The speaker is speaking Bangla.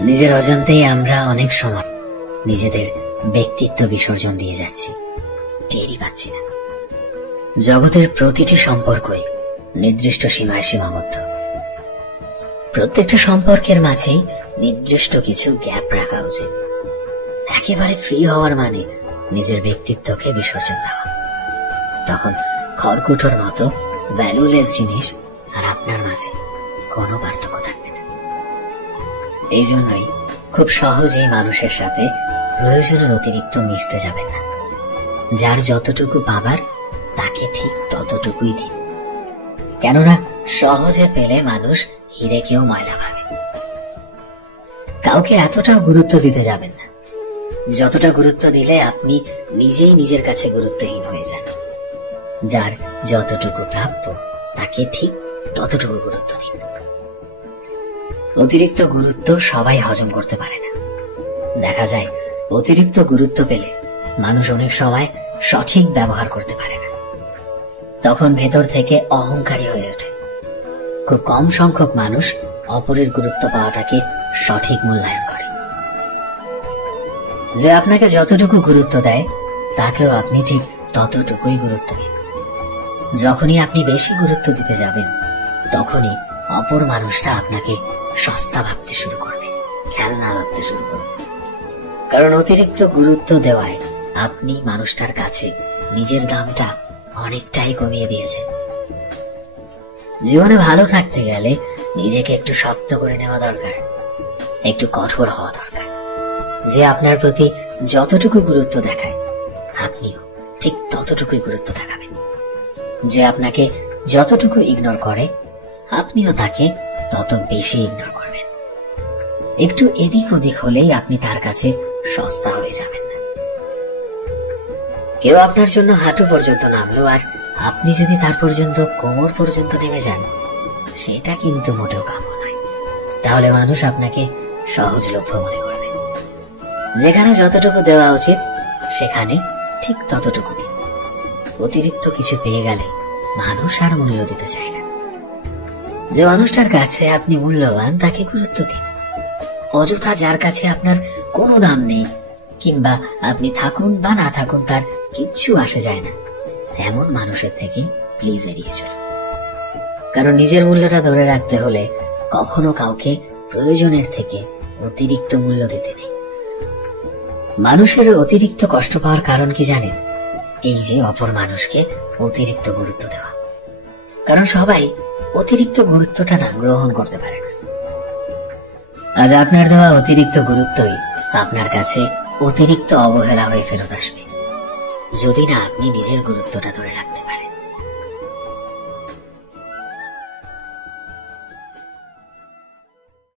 নিজের অজান্তেই আমরা অনেক সময় নিজেদের ব্যক্তিত্ব বিসর্জন দিয়ে যাচ্ছি, টেরই পাচ্ছি না। জগতের প্রতিটি সম্পর্কই নির্দিষ্ট সীমায় সীমাবদ্ধ। প্রত্যেকটা সম্পর্কের মাঝেই নির্দিষ্ট কিছু গ্যাপ রাখা উচিত। একেবারে ফ্রি হওয়ার মানে নিজের ব্যক্তিত্বকে বিসর্জন দেওয়া। তখন খড়কুটোর মতো ভ্যালুলেস জিনিস আর আপনার মাঝে কোনো পার্থক্য থাকবে না। এই জন্যই খুব সহজেই মানুষের সাথে প্রয়োজনের অতিরিক্ত মিশতে যাবেন না। যার যতটুকু পাবার তাকে ঠিক ততটুকুই দিন। কেননা সহজে পেলে মানুষ হিরেকেও ময়লা ভাবে। কাউকে এতটাও গুরুত্ব দিতে যাবেন না যতটা গুরুত্ব দিলে আপনি নিজেই নিজের কাছে গুরুত্বহীন হয়ে যান। যার যতটুকু প্রাপ্য তাকে ঠিক ততটুকু গুরুত্ব দিন। অতিরিক্ত গুরুত্ব সবাই হজম করতে পারে না। দেখা যায় অতিরিক্ত গুরুত্ব পেলে মানুষ অনেক সময় সঠিক ব্যবহার করতে পারে না। তখন ভেতর থেকে অহংকারী হয়ে ওঠে। খুব কম সংখ্যক মানুষ অপরের গুরুত্ব পাওয়াটাকে সঠিক মূল্যায়ন করে। যে আপনাকে যতটুকু গুরুত্ব দেয় তাকেও আপনি ঠিক ততটুকুই গুরুত্ব দিন। যখনই আপনি বেশি গুরুত্ব দিতে যাবেন তখনই অপর মানুষটা আপনাকে সস্তা ভাবতে শুরু করবে, খেলনা ভাবতে শুরু করবে। কারণ অতিরিক্ত গুরুত্ব দেওয়ায় আপনি মানুষটার কাছে নিজের দামটা অনেকটাই কমিয়ে দিয়েছেন। জীবনে ভালো থাকতে গেলে নিজেকে একটু শক্ত করে নেওয়া দরকার, একটু কঠোর হওয়া দরকার। যে আপনার প্রতি যতটুকু গুরুত্ব দেখায় আপনিও ঠিক ততটুকুই গুরুত্ব দেখাবেন। যে আপনাকে যতটুকু ইগনোর করে আপনিও তাকে তত বেশি ইগনোর করবেন। একটু এদিক ওদিক হলেই আপনি তার কাছে সস্তা হয়ে যাবেন না। কেউ আপনার জন্য হাঁটু পর্যন্ত নামলো আর আপনি যদি তার পর্যন্ত কোমর পর্যন্ত নেমে যান, সেটা কিন্তু মোটেও কাম্য নয়। তাহলে মানুষ আপনাকে সহজলভ্য মনে করবে। যেখানে যতটুকু দেওয়া উচিত সেখানে ঠিক ততটুকু দিন। অতিরিক্ত কিছু পেয়ে গেলে মানুষ আর মূল্য দিতে চায় না। যে মানুষটার কাছে আপনি মূল্যবান তাকে গুরুত্ব দিন। অযথা যার কাছে আপনার কোনো দাম নেই কিংবা আপনি থাকুন বা না থাকুন তার কিচ্ছু আসে যায় না, এমন মানুষের থেকে প্লিজ এড়িয়ে চলুন। কারণ নিজের মূল্যটা ধরে রাখতে হলে কখনো কাউকে প্রয়োজনের থেকে অতিরিক্ত মূল্য দিতে নেই। মানুষের অতিরিক্ত কষ্ট পাওয়ার কারণ কি জানেন? এই যে অপর মানুষকে অতিরিক্ত গুরুত্ব দেওয়া। কারণ সবাই অতিরিক্ত গুরুত্বটা না গ্রহণ করতে পারে না। আজ আপনার দেওয়া অতিরিক্ত গুরুত্বই আপনার কাছে অতিরিক্ত অবহেলা হয়ে ফেরত আসবে, যদি না আপনি নিজের গুরুত্বটা ধরে রাখতে পারেন।